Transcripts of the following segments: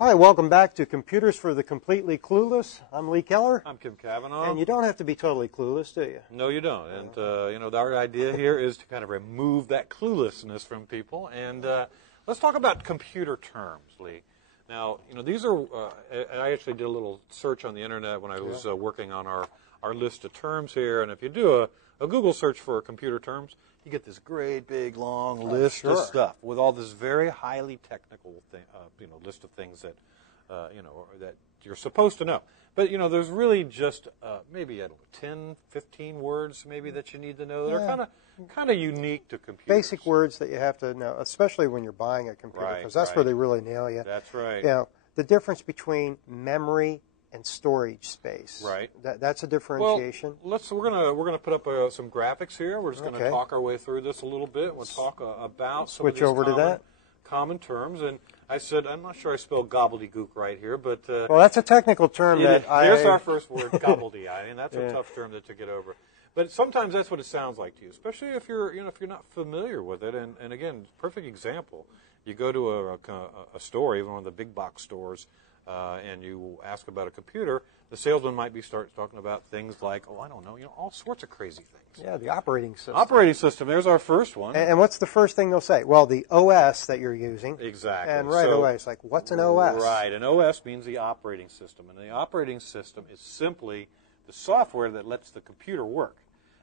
Hi, welcome back to Computers for the Completely Clueless. I'm Lee Keller. I'm Kim Cavanaugh. And you don't have to be totally clueless, do you? No, you don't. And, our idea here is to kind of remove that cluelessness from people. And let's talk about computer terms, Lee. Now, these are, I actually did a little search on the Internet when I was working on our list of terms here. And if you do a Google search for computer terms, you get this great, big, long list of stuff with all this very highly technical thing, list of things that, that you're supposed to know. But, there's really just maybe, 10, 15 words maybe that you need to know that are kind of unique to computers. Basic words that you have to know, especially when you're buying a computer, because that's where they really nail you. That's right. The difference between memory and storage space. Right. That's a differentiation. Well, we're gonna put up some graphics here. We're just gonna talk our way through this a little bit. We'll talk about some of these common terms. And I said, I'm not sure I spelled gobbledygook right here, but well, that's a technical term. Here's our first word, gobbledygook, and that's a tough term to get over. But sometimes that's what it sounds like to you, especially if you're not familiar with it. And again, perfect example. You go to a store, even one of the big box stores, and you ask about a computer, the salesman might start talking about things like, I don't know, all sorts of crazy things. Yeah, the operating system. Operating system, there's our first one. And what's the first thing they'll say? Well, the OS that you're using. Exactly. And away, it's like, what's an OS? Right, an OS means the operating system. And the operating system is simply the software that lets the computer work.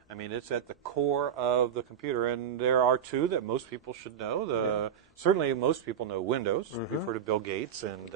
I mean, it's at the core of the computer, and there are two that most people should know. Certainly, most people know Windows. We've heard of Bill Gates and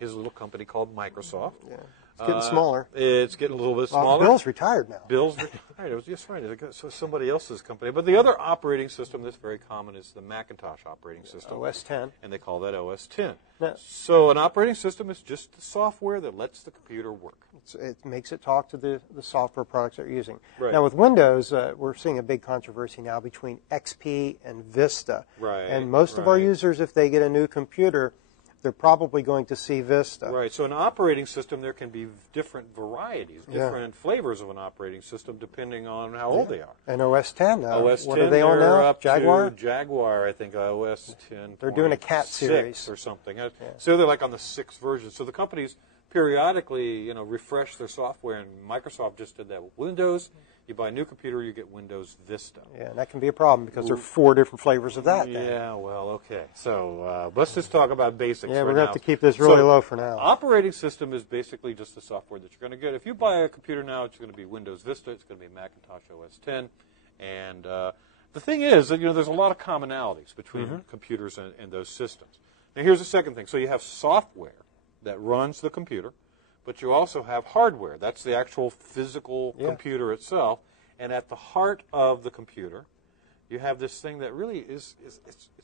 his little company called Microsoft. Yeah. It's getting smaller. It's getting a little bit smaller. Bill's retired now. Bill's retired. It was just right. So somebody else's company. But the other operating system that's very common is the Macintosh operating system. OS 10. And they call that OS 10. Yeah. So an operating system is just the software that lets the computer work. It makes it talk to the software products that you're using. Right. Now with Windows, we're seeing a big controversy now between XP and Vista. Right. And most of our users, if they get a new computer, they're probably going to see Vista. Right. So an operating system, there can be different varieties, different flavors of an operating system depending on how old they are. And OS 10, OS 10, what are they on now? Up Jaguar? To Jaguar, I think, OS 10. They're doing a cat series or something. So they're like on the 6th version. So the companies periodically, refresh their software, and Microsoft just did that with Windows. You buy a new computer, you get Windows Vista. Yeah, and that can be a problem because there are 4 different flavors of that. Yeah, well, okay. So let's just talk about basics. Yeah, we're going to have to keep this really low for now. Operating system is basically just the software that you're going to get. If you buy a computer now, it's going to be Windows Vista. It's going to be Macintosh OS 10. And the thing is that, there's a lot of commonalities between computers and those systems. Now, here's the second thing. So you have software that runs the computer, but you also have hardware. That's the actual physical computer itself. And at the heart of the computer, you have this thing that really it's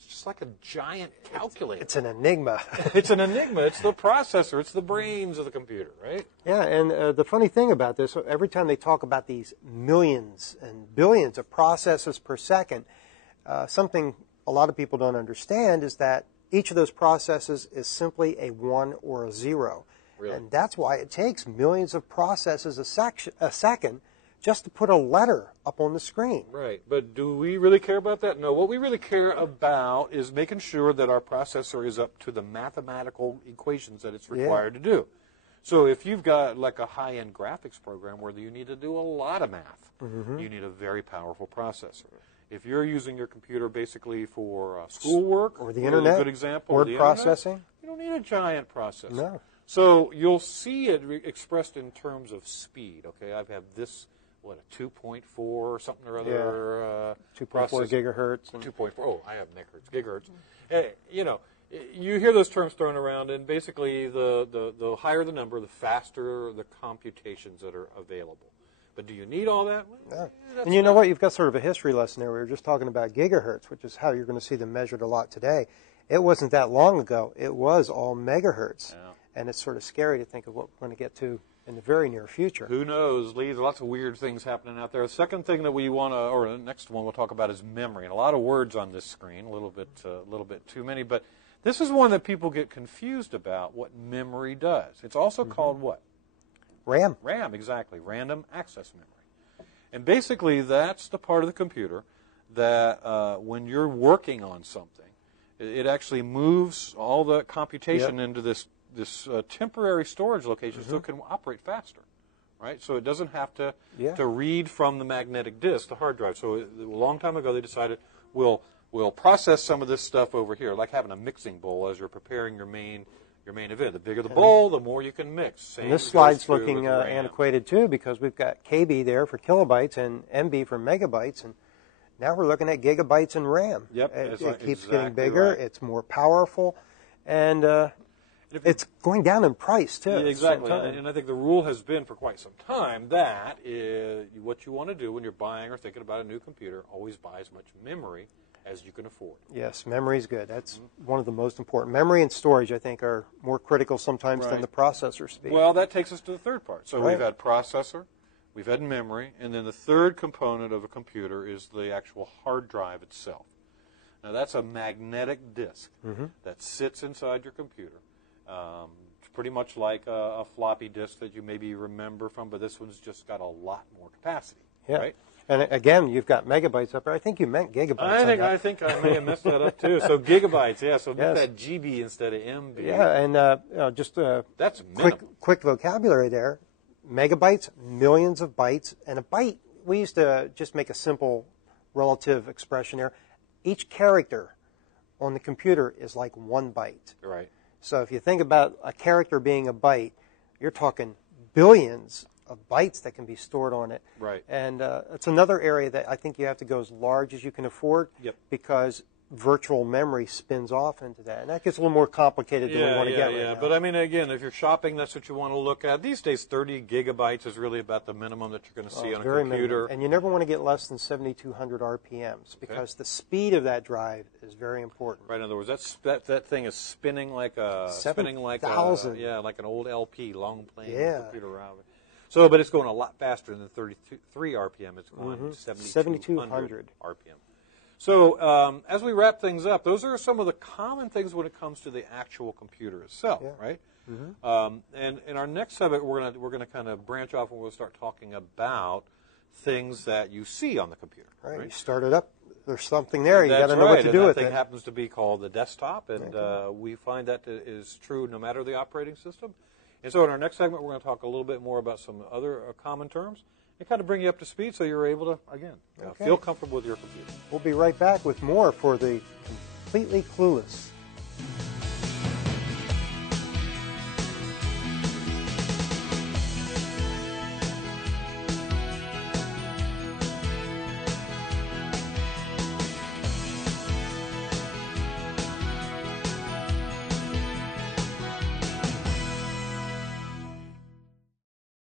just like a giant calculator. It's an enigma. It's an enigma. It's the processor. It's the brains of the computer, right? Yeah, and the funny thing about this, every time they talk about these millions and billions of processes per second, something a lot of people don't understand is that each of those processes is simply a 1 or a 0. Really? And that's why it takes millions of processes a second just to put a letter up on the screen. Right, but do we really care about that? No, what we really care about is making sure that our processor is up to the mathematical equations that it's required to do. So if you've got like a high-end graphics program where you need to do a lot of math, you need a very powerful processor. If you're using your computer basically for schoolwork, or the internet, a good example, word processing, you don't need a giant processor. No. So you'll see it expressed in terms of speed. Okay, I've had this, a 2.4 or something or other. 2.4 gigahertz. 2.4. Oh, I have megahertz, gigahertz. You hear those terms thrown around, and basically the higher the number, the faster the computations that are available. But do you need all that? Yeah. And you know what? You've got sort of a history lesson there. We were just talking about gigahertz, which is how you're going to see them measured a lot today. It wasn't that long ago. It was all megahertz. Yeah. And it's sort of scary to think of what we're going to get to in the very near future. Who knows, Lee? There's lots of weird things happening out there. The second thing that we want to, or the next one we'll talk about is memory. And a lot of words on this screen, a little bit too many. But this is one that people get confused about, what memory does. It's also called what? RAM. RAM, exactly. Random access memory. And basically, that's the part of the computer that when you're working on something, it actually moves all the computation into this temporary storage location so it can operate faster, right? So it doesn't have to read from the magnetic disk, the hard drive. So a long time ago they decided we'll process some of this stuff over here, like having a mixing bowl as you're preparing your main event. The bigger the bowl, the more you can mix. And this slide's looking antiquated too, because we've got KB there for kilobytes and MB for megabytes, and now we're looking at gigabytes and RAM. Yep, it keeps getting bigger. Right. It's more powerful, and it's going down in price too. Yeah, exactly. And I think the rule has been for quite some time that what you want to do when you're buying or thinking about a new computer, always buy as much memory as you can afford. Yes, memory's good. That's one of the most important. Memory and storage, I think, are more critical sometimes than the processor speed. Well, that takes us to the third part. So we've had processor, we've had memory, and then the third component of a computer is the actual hard drive itself. Now, that's a magnetic disk that sits inside your computer. It's pretty much like a floppy disk that you maybe remember from, but this one's just got a lot more capacity, right? And again, you've got megabytes up there. I think you meant gigabytes. I think I may have messed that up too. So gigabytes, so make that GB instead of MB. Yeah, and just that's quick vocabulary there. Megabytes, millions of bytes, and a byte. We used to just make a simple relative expression there. Each character on the computer is like 1 byte. Right. So if you think about a character being a byte, you're talking billions of bytes that can be stored on it. Right. And it's another area that I think you have to go as large as you can afford because virtual memory spins off into that. And that gets a little more complicated than we want to get right now. But I mean, again, if you're shopping, that's what you want to look at. These days, 30 gigabytes is really about the minimum that you're going to see on a computer. Minimum. And you never want to get less than 7,200 RPMs because the speed of that drive is very important. Right. In other words, that thing is spinning like a 7,000. Like an old LP, long playing computer around it. So, but it's going a lot faster than 33 RPM. It's going 7,200 RPM. So, as we wrap things up, those are some of the common things when it comes to the actual computer itself, right? And in our next subject, we're gonna kind of branch off and we'll start talking about things that you see on the computer. Right. You start it up. There's something there. You got to know what to do with it. That thing happens to be called the desktop, and we find that is true no matter the operating system. And so in our next segment, we're going to talk a little bit more about some other common terms and kind of bring you up to speed so you're able to, again, feel comfortable with your computer. We'll be right back with more for the Completely Clueless.